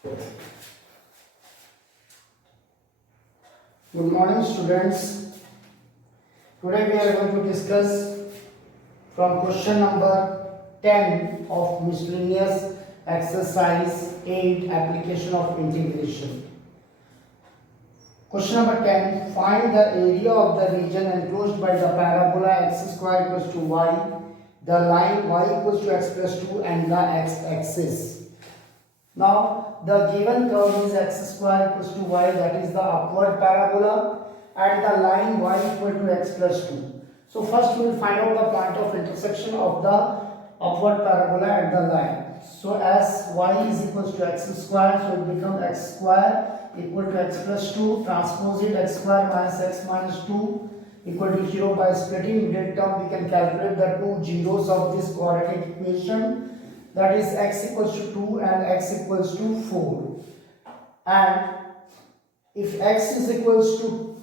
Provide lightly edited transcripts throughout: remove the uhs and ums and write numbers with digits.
Good morning, students. Today we are going to discuss from question number 10 of miscellaneous exercise 8 application of integration. Question number 10. Find the area of the region enclosed by the parabola x square equals to y, the line y equals to x plus 2 and the x-axis. Now the given curve is x square equals to y, that is the upward parabola, and the line y equal to x plus 2. So first we will find out the point of intersection of the upward parabola and the line. So as y is equals to x square, so it becomes x square equal to x plus 2, transpose it x square minus x minus 2 equal to 0. By splitting middle term we can calculate the two zeros of this quadratic equation, that is x equals to 2 and x equals to 4. And if x equals to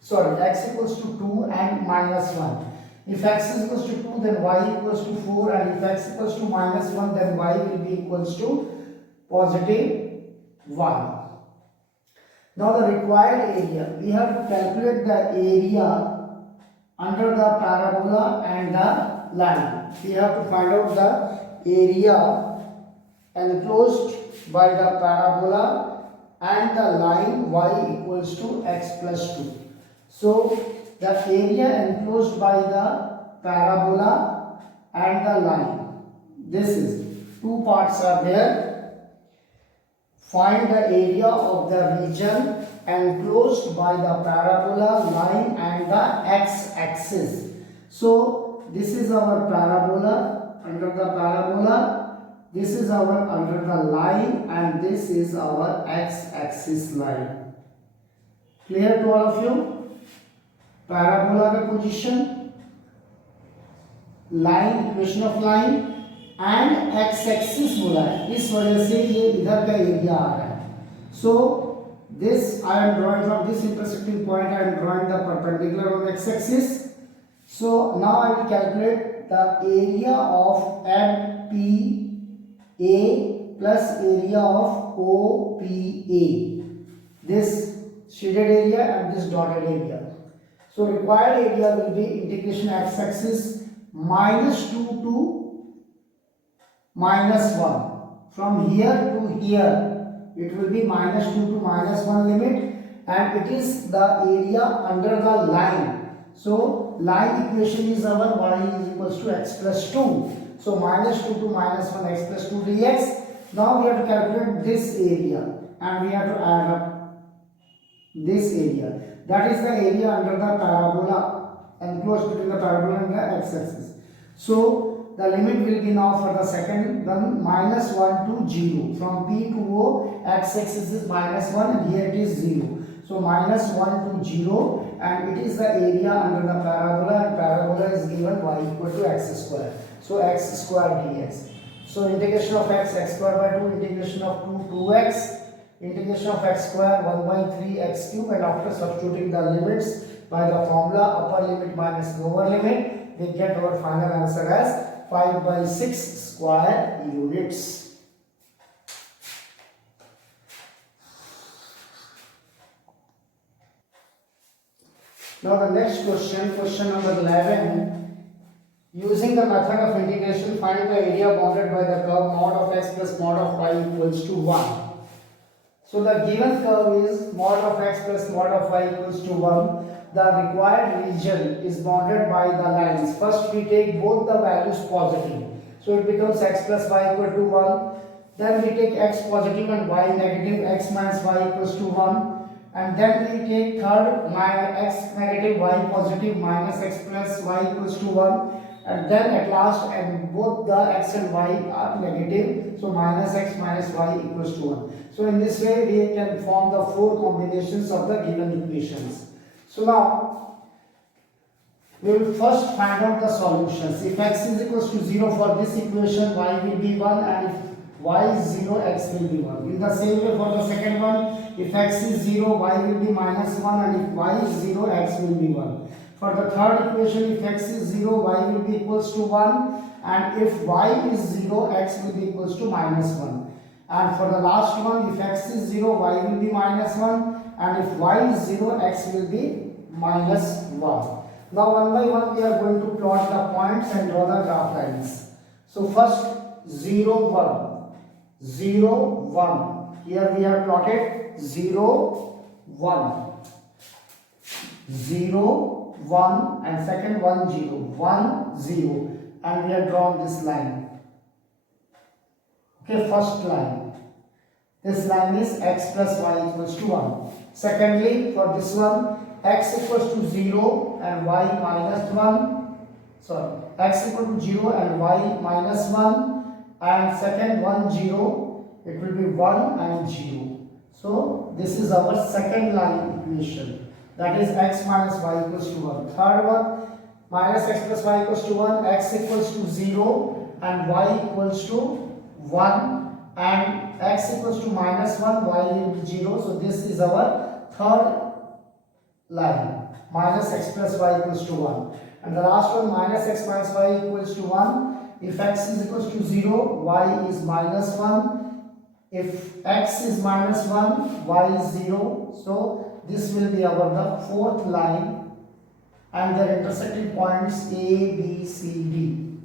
2 and minus 1, if x is equals to 2 then y equals to 4, and if x equals to minus 1 then y will be equals to positive 1. Now the required area, we have to calculate the area under the parabola and the line. We have to find out the area enclosed by the parabola and the line y equals to x plus 2. So the area enclosed by the parabola and the line, this is two parts are there. Find the area of the region enclosed by the parabola, line and the x-axis. So this is our parabola, under the parabola, this is our under the line, and this is our x-axis line. Clear to all of you? Parabola का position, line, equation of line and x-axis बोला है, इस वजह से ये इधर का area आ रहा है. So this I am drawing from this intersecting point, I am drawing the perpendicular on x-axis. So now I will calculate the area of MPA plus area of OPA, this shaded area and this dotted area. So required area will be integration x-axis minus 2 to minus 1. From here to here it will be minus 2 to minus 1 limit, and it is the area under the line. So line equation is our y is equals to x plus 2. So minus 2 to minus 1 x plus 2 dx. Now we have to calculate this area and we have to add up this area. That is the area under the parabola enclosed between the parabola and the x-axis. So the limit will be now for the second one minus 1 to 0. From P to O, x-axis is minus 1 and here it is 0. So minus 1 to 0, and it is the area under the parabola, and parabola is given y equal to x square. So x square dx. So integration of x square by 2, integration of 2x, integration of x square 1 by 3 x cube, and after substituting the limits by the formula upper limit minus lower limit, we get our final answer as 5 by 6 square units. Now the next question, question number 11. Using the method of integration, find the area bounded by the curve mod of x plus mod of y equals to 1. So the given curve is mod of x plus mod of y equals to 1. The required region is bounded by the lines. First we take both the values positive. So it becomes x plus y equal to 1. Then we take x positive and y negative, x minus y equals to 1. And then we take third x negative y positive minus x plus y equals to 1. And then at last, and both the x and y are negative, so minus x minus y equals to 1. So in this way we can form the four combinations of the given equations. So now we will first find out the solutions. If x is equals to 0 for this equation, y will be 1, and if y is 0, x will be 1. In the same way for the second one, if x is 0, y will be minus 1, and if y is 0, x will be 1. For the third equation, if x is 0, y will be equals to 1, and if y is 0, x will be equals to minus 1. And for the last one, if x is 0, y will be minus 1, and if y is 0, x will be minus 1. Now one by one we are going to plot the points and draw the graph lines. So first 0, 1, 0, 1. Here we have plotted 0, 1, 0, 1, and second 1, 0, 1, 0, and we have drawn this line. Okay, first line. This line is x plus y equals to 1. Secondly, for this one, x equals to 0 and y minus 1. Sorry, x equal to 0 and y minus 1. And second 1, 0. It will be 1 and 0. So this is our second line equation. That is x minus y equals to 1. Third one, minus x plus y equals to 1. X equals to 0 and y equals to 1. And x equals to minus 1, y will be 0. So this is our third line, minus x plus y equals to 1. And the last one, minus x minus y equals to 1. If x is equals to 0, y is minus 1. If x is minus 1, y is 0. So this will be our the fourth line, and the intersecting points A, B, C, D.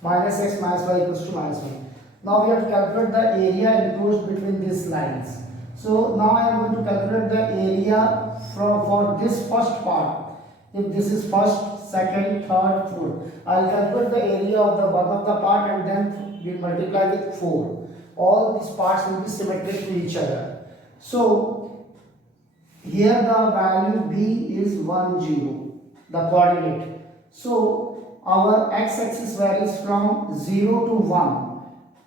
Minus x minus y equals to minus 1. Now we have to calculate the area enclosed between these lines. So now I am going to calculate the area for this first part. If this is first, second, third, fourth, I will calculate the area of the one of the part and then we multiply with 4. All these parts will be symmetric to each other. So here the value B is 1, 0, the coordinate. So our x-axis varies from 0 to 1.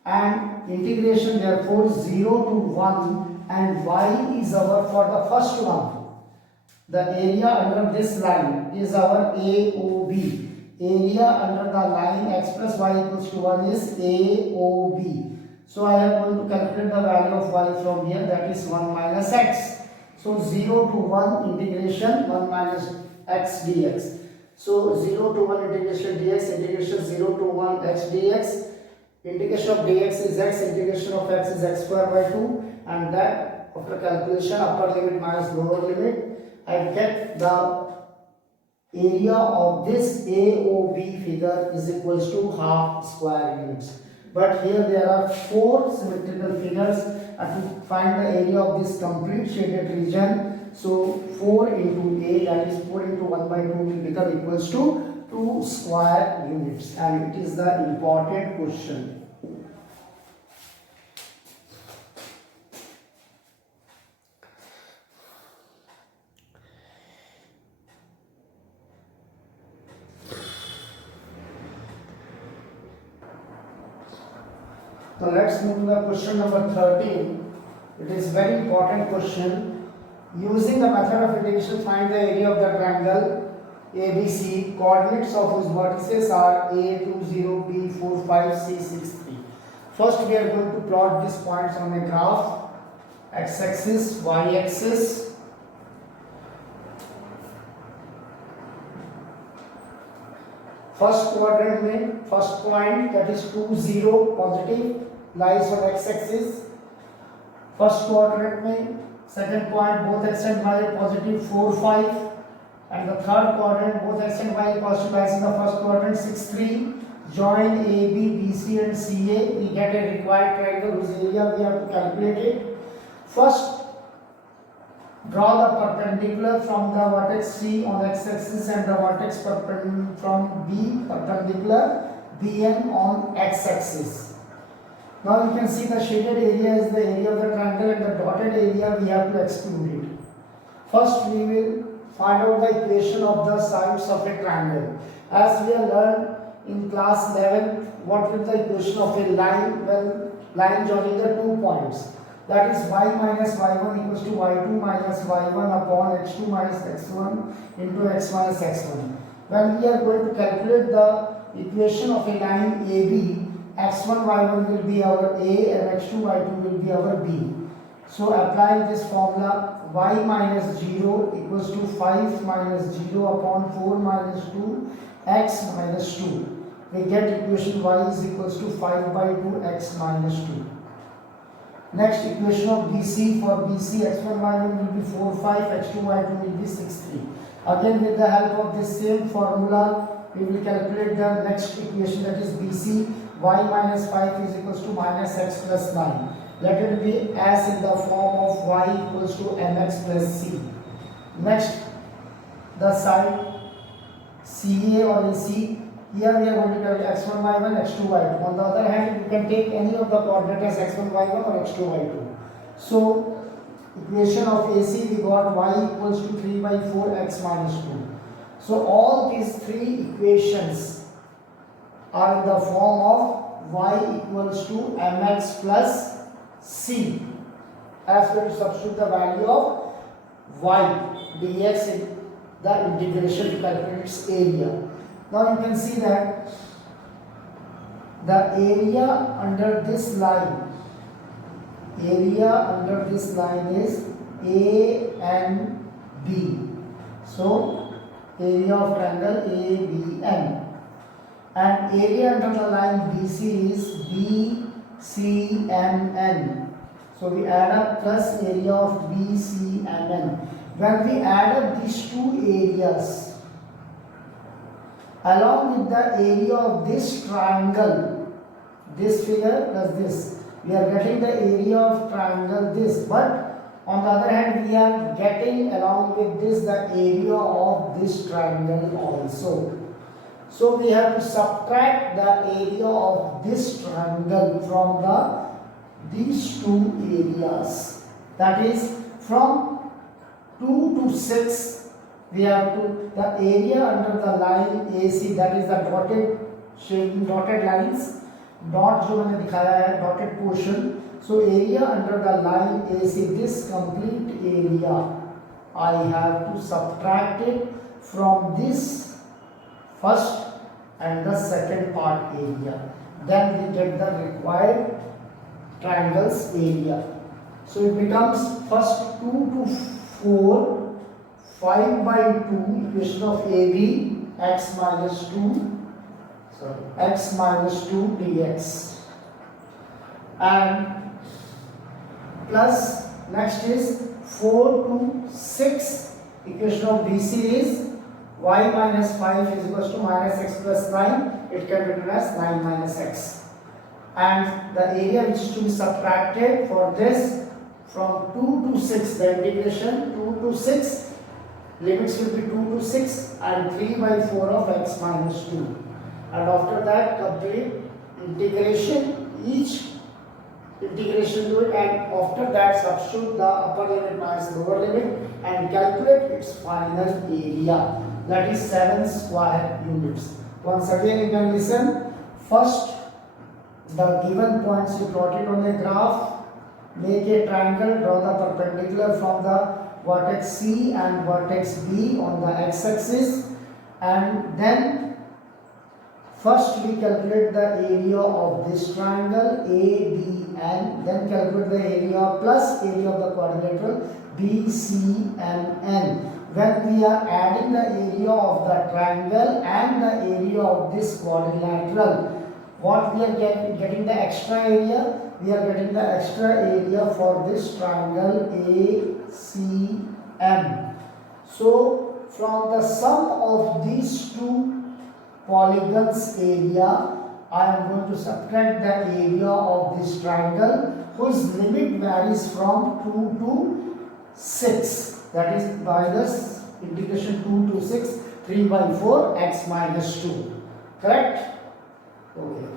And integration therefore 0 to 1, and y is our, for the first one, the area under this line is our AOB. Area under the line x plus y equals to 1 is AOB. So I am going to calculate the value of y from here, that is 1 minus x. So 0 to 1 integration 1 minus x dx. So 0 to 1 integration dx, integration 0 to 1 x dx. Integration of dx is x, integration of x is x square by 2, and that after calculation upper limit minus lower limit, I get the area of this AOB figure is equals to half square units. But here there are 4 symmetrical figures, and to find the area of this complete shaded region, so 4 into A, that is 4 into 1 by 2 will become equals to 2 square units, and it is the important question. Now let's move to the question number 13. It is very important question. Using the method of integration, find the area of the triangle ABC. Coordinates of whose vertices are A, 2, 0, B, 4, 5, C, 6, 3. First we are going to plot these points on a graph. X-axis, Y-axis. First quadrant में first point, that is 2, 0 positive, lies on x-axis. First quadrant में second point both x and y positive 4, 5, and the third quadrant both x and y positive lies in the first quadrant 6, 3. Join AB, BC and CA, we get a required triangle whose area we have to calculate it. First, draw the perpendicular from the vertex C on x-axis and the vertex from B perpendicular BN on x-axis. Now you can see the shaded area is the area of the triangle, and the dotted area we have to exclude it. First we will find out the equation of the sides of a triangle. As we have learned in class 11, what is the equation of a line when line joining the 2 points? That is y minus y1 equals to y2 minus y1 upon x2 minus x1 into x minus x1. When we are going to calculate the equation of a line AB, x1 y1 will be our A and x2 y2 will be our B. So applying this formula, y minus 0 equals to 5 minus 0 upon 4 minus 2 x minus 2. We get equation y is equals to 5 by 2 x minus 2. Next equation of BC, for BC x1 y1 will be 4 5, x2 y2 will be 6 3. Again with the help of this same formula we will calculate the next equation, that is BC, y minus 5 is equals to minus x plus 9. Let it be as in the form of y equals to mx plus c. Next, the side CA or AC, here we are going to calculate x1 y1 x2 y2. On the other hand, you can take any of the coordinates x1 y1 or x2 y2. So equation of AC, we got y equals to 3 by 4 x minus 2. So all these three equations are in the form of y equals to mx plus c. As we substitute the value of y dx in the integration to calculate its area. Now you can see that the area under this line is A and B. So area of triangle ABN, and area under the line BC is BCMN. So we add up plus area of BCMN. When we add up these two areas along with the area of this triangle, this figure plus this, we are getting the area of triangle this, but on the other hand we are getting along with this the area of this triangle also. So we have to subtract the area of this triangle from these two areas, that is from 2 to 6. We have to, the area under the line AC, that is the dotted lines, dot जो मैंने दिखाया है, dotted portion. So area under the line AC, this complete area, I have to subtract it from this first and the second part area. Then we get the required triangle's area. So it becomes first 2 to 4. 5 by 2, equation of AB, x minus 2 dx, and plus next is 4 to 6, equation of BC is y minus 5 is equals to minus x plus 9, it can be written as 9 minus x, and the area which is to be subtracted for this from 2 to 6, the integration 2 to 6, limits will be 2 to 6 and 3 by 4 of x minus 2, and after that complete integration, each integration to it, and after that substitute the upper limit minus lower limit and calculate its final area, that is 7 square units. Once again you can listen. First, the given points you plot it on the graph, make a triangle, draw the perpendicular from the vertex C and vertex B on the x-axis, and then first we calculate the area of this triangle ABN, then calculate the area plus area of the quadrilateral BCMN. When we are adding the area of the triangle and the area of this quadrilateral, what we are getting the extra area? We are getting the extra area for this triangle ACM. So from the sum of these two polygons area, I am going to subtract the area of this triangle whose limit varies from 2 to 6. That is by this integration 2 to 6, 3 by 4 x minus 2. Correct? Okay.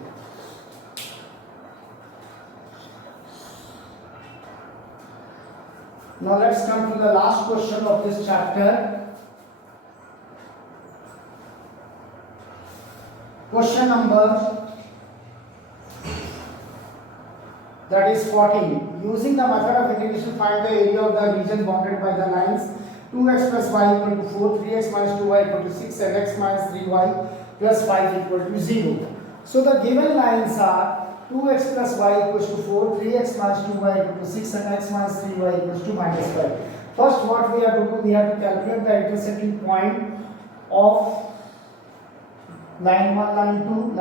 Now let's come to the last question of this chapter. Question number, that is 14. Using the method of integration, find the area of the region bounded by the lines 2x plus y equal to 4, 3x minus 2y equal to 6, and x minus 3y plus 5 equal to 0. So the given lines are 2x plus y equals to 4, 3x minus 2y equal to 6, and x minus 3y equals to minus 5. First, what we have to do, we have to calculate the intersecting point of line 1, line 2,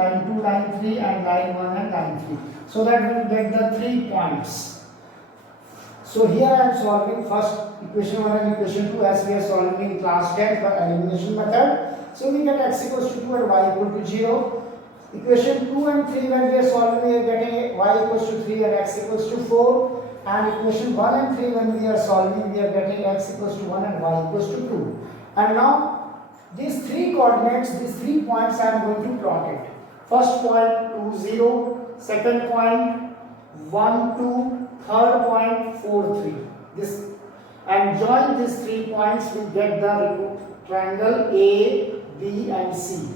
line 3, and line 1 and line 3. So that we will get the 3 points. So here I am solving first equation 1 and equation 2 as we are solving in class 10 by elimination method. So we get x equals to 2 and y equal to 0. Equation 2 and 3 when we are solving, we are getting y equals to 3 and x equals to 4. And equation 1 and 3 when we are solving, we are getting x equals to 1 and y equals to 2. And now these three coordinates, these 3 points I am going to plot it. First point 2, 0, second point 1, 2, third point 4, 3. This, and join these 3 points, we get the triangle A, B and C.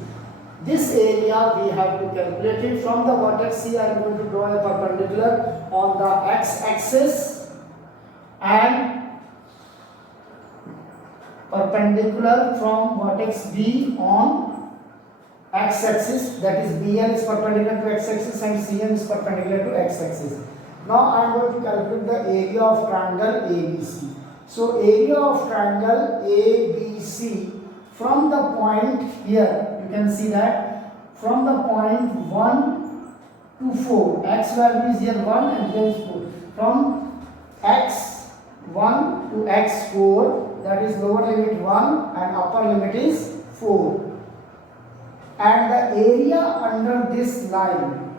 This area we have to calculate it. From the vertex C I am going to draw a perpendicular on the x-axis and perpendicular from vertex B on x-axis, that is BL is perpendicular to x-axis and CM is perpendicular to x-axis. Now I am going to calculate the area of triangle ABC. So area of triangle ABC from the point here, you can see that from the point 1 to 4, x value is here 1 and here is 4. From x1 to x4, that is lower limit 1 and upper limit is 4. And the area under this line,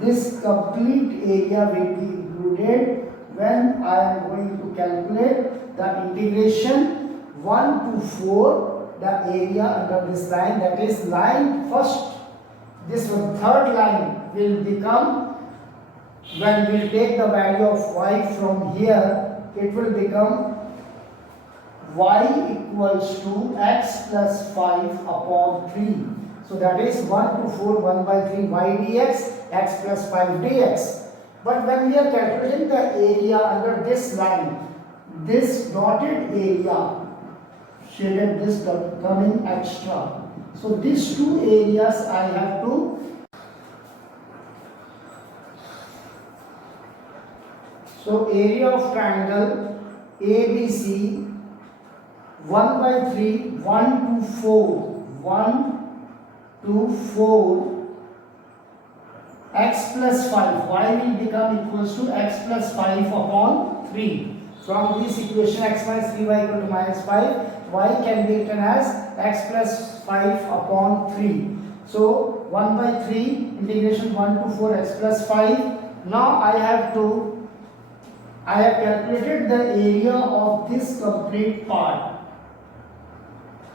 this complete area will be included when I am going to calculate the integration 1 to 4, the area under this line, that is line first, this third line will become, when we take the value of y from here, it will become y equals to x plus 5 upon 3. So that is 1 to 4, 1 by 3 y dx, x plus 5 dx. But when we are calculating the area under this line, this dotted area, shaded this coming extra. So these two areas I have to, so area of triangle ABC 1 by 3, 1 to 4, 1 to 4, x plus 5, y will become equals to x plus 5 upon 3. From this equation x minus 3y equal to minus 5, y can be written as x plus 5 upon 3. So 1 by 3 integration 1 to 4 x plus 5. Now I have calculated the area of this complete part.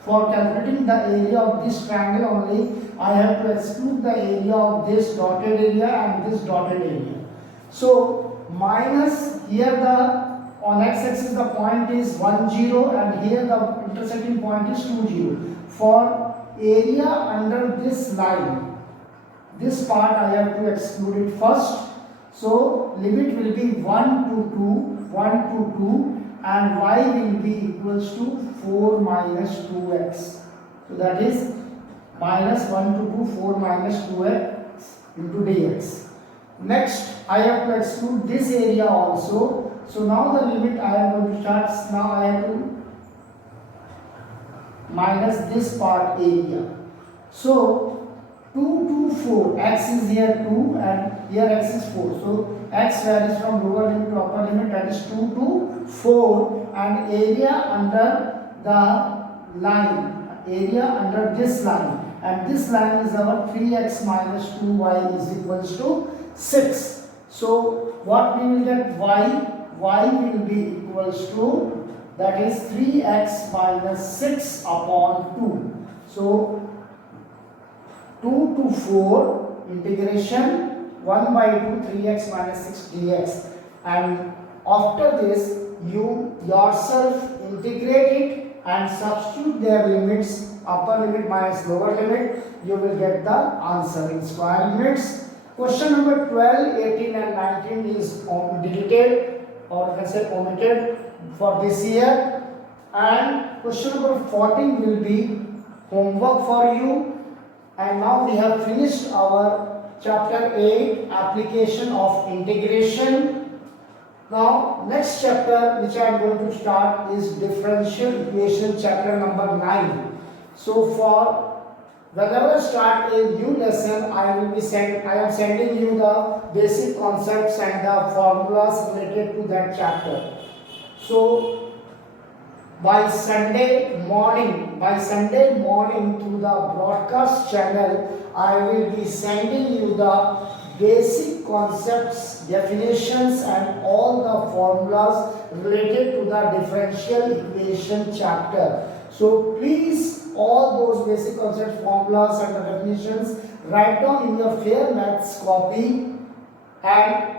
For calculating the area of this triangle only, I have to exclude the area of this dotted area and this dotted area. So minus, here the on x-axis the point is 1, 0 and here the intersecting point is 2, 0. For area under this line, this part I have to exclude it first. So limit will be 1 to 2 and y will be equals to 4 minus 2x. So that is minus 1 to 2, 4 minus 2x into dx. Next, I have to exclude this area also. So now the limit I am going to start. Now I have to minus this part area. So 2 to 4, x is here 2 and here x is 4. So x varies from lower limit to upper limit, that is 2 to 4, and area under the line, area under this line, and this line is our 3x minus 2y is equals to 6. So what we will get, y will be equals to, that is 3x minus 6 upon 2. So 2 to 4 integration 1 by 2 3x minus 6 dx, and after this you yourself integrate it and substitute their limits, upper limit minus lower limit, you will get the answer in square limits. Question number 12, 18 and 19 is deleted, or you can say omitted for this year, and question number 14 will be homework for you. And now we have finished our chapter 8, application of integration. Now next chapter which I am going to start is differential equation, chapter number 9. So for Whenever I start a new lesson, I am sending you the basic concepts and the formulas related to that chapter. So by Sunday morning through the broadcast channel, I will be sending you the basic concepts, definitions and all the formulas related to the differential equation chapter. So please, all those basic concepts, formulas and the definitions, write down in your Fair Maths copy and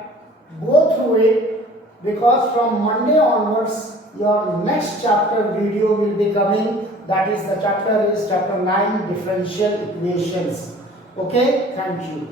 go through it, because from Monday onwards your next chapter video will be coming. That is, the chapter is chapter 9, differential equations. Okay, thank you.